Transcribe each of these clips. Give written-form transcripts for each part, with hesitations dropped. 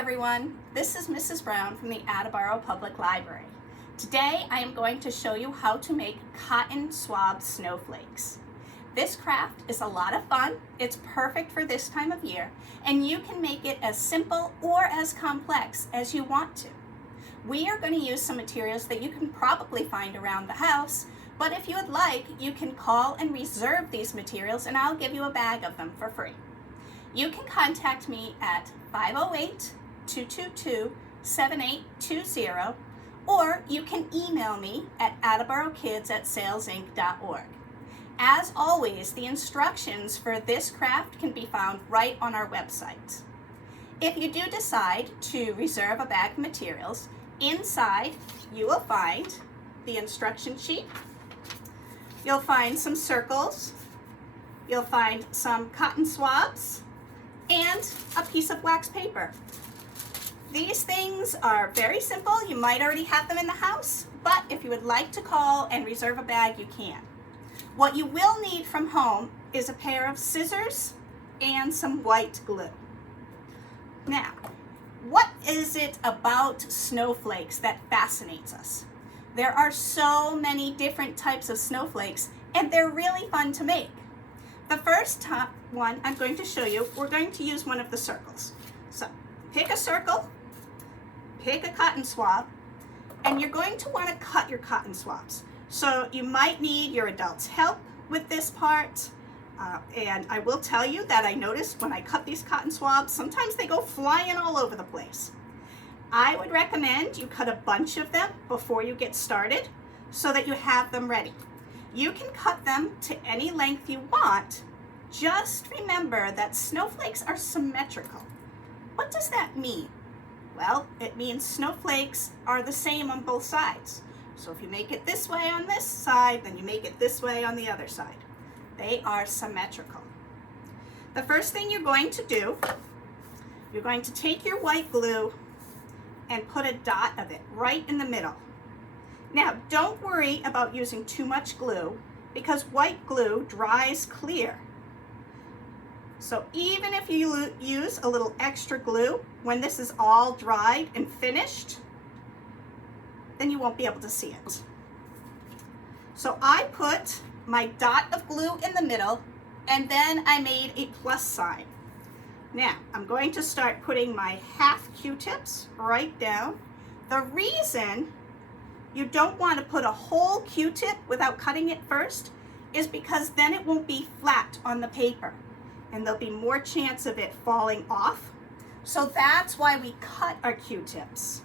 everyone, this is Mrs. Brown from the Attleboro Public Library. Today I am going to show you how to make cotton swab snowflakes. This craft is a lot of fun, it's perfect for this time of year, and you can make it as simple or as complex as you want to. We are going to use some materials that you can probably find around the house, but if you would like, you can call and reserve these materials and I'll give you a bag of them for free. You can contact me at 508-222-7820, or you can email me at attleborokids@salesinc.org. As always, the instructions for this craft can be found right on our website. If you do decide to reserve a bag of materials, inside you will find the instruction sheet, you'll find some circles, you'll find some cotton swabs, and a piece of wax paper. These things are very simple. You might already have them in the house, but if you would like to call and reserve a bag, you can. What you will need from home is a pair of scissors and some white glue. Now, what is it about snowflakes that fascinates us? There are so many different types of snowflakes, and they're really fun to make. The first one I'm going to show you, we're going to use one of the circles. So pick a circle, pick a cotton swab, and you're going to want to cut your cotton swabs. So you might need your adult's help with this part. And I will tell you that I noticed when I cut these cotton swabs, sometimes they go flying all over the place. I would recommend you cut a bunch of them before you get started so that you have them ready. You can cut them to any length you want. Just remember that snowflakes are symmetrical. What does that mean? Well, it means snowflakes are the same on both sides. So if you make it this way on this side, then you make it this way on the other side. They are symmetrical. The first thing you're going to do, you're going to take your white glue and put a dot of it right in the middle. Now, don't worry about using too much glue because white glue dries clear. So even if you use a little extra glue, when this is all dried and finished, then you won't be able to see it. So I put my dot of glue in the middle, and then I made a plus sign. Now, I'm going to start putting my half Q-tips right down. The reason you don't want to put a whole Q-tip without cutting it first is because then it won't be flat on the paper and there'll be more chance of it falling off. So that's why we cut our Q-tips.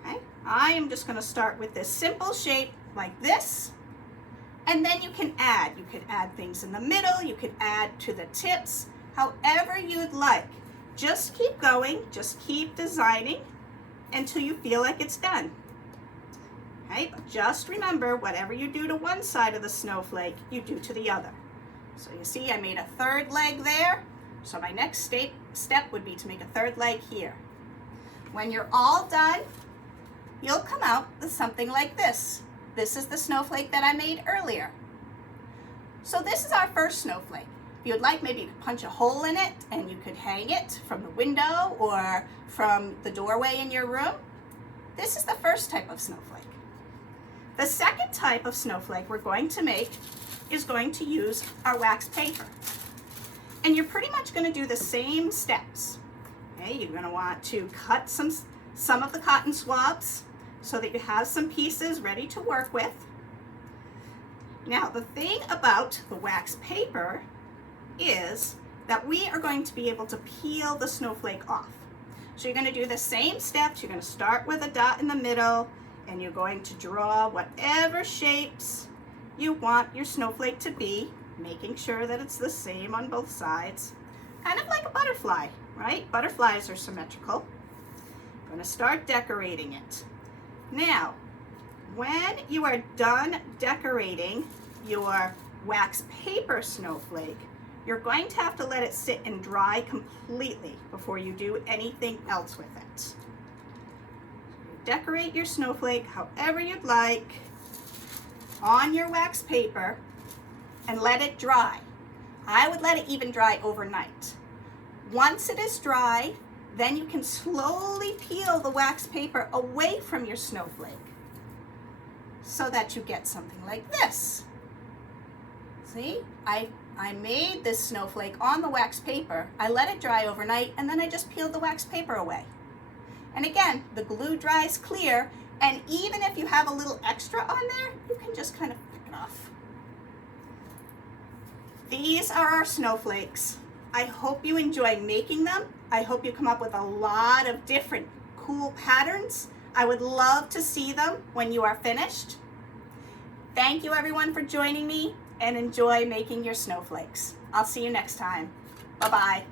Okay? I am just going to start with this simple shape like this, and then you can add. You could add things in the middle, you could add to the tips, however you'd like. Just keep going, just keep designing until you feel like it's done. Okay, but just remember, whatever you do to one side of the snowflake, you do to the other. So you see I made a third leg there, so my next step would be to make a third leg here. When you're all done, you'll come out with something like this. This is the snowflake that I made earlier. So this is our first snowflake. If you'd like, maybe you could punch a hole in it and you could hang it from the window or from the doorway in your room. This is the first type of snowflake. The second type of snowflake we're going to make is going to use our wax paper. And you're pretty much going to do the same steps. Okay, you're going to want to cut some of the cotton swabs so that you have some pieces ready to work with. Now, the thing about the wax paper is that we are going to be able to peel the snowflake off. So you're going to do the same steps. You're going to start with a dot in the middle, and you're going to draw whatever shapes you want your snowflake to be, making sure that it's the same on both sides. Kind of like a butterfly, right? Butterflies are symmetrical. I'm going to start decorating it. Now, when you are done decorating your wax paper snowflake, you're going to have to let it sit and dry completely before you do anything else with it. Decorate your snowflake however you'd like on your wax paper and let it dry. I would let it even dry overnight. Once it is dry, Then you can slowly peel the wax paper away from your snowflake so that you get something like this. See, I made this snowflake on the wax paper. I let it dry overnight and then I just peeled the wax paper away. And again, the glue dries clear, and even if you have a little extra on there, you can just kind of pick it off. These are our snowflakes. I hope you enjoy making them. I hope you come up with a lot of different cool patterns. I would love to see them when you are finished. Thank you everyone for joining me, and enjoy making your snowflakes. I'll see you next time. Bye-bye.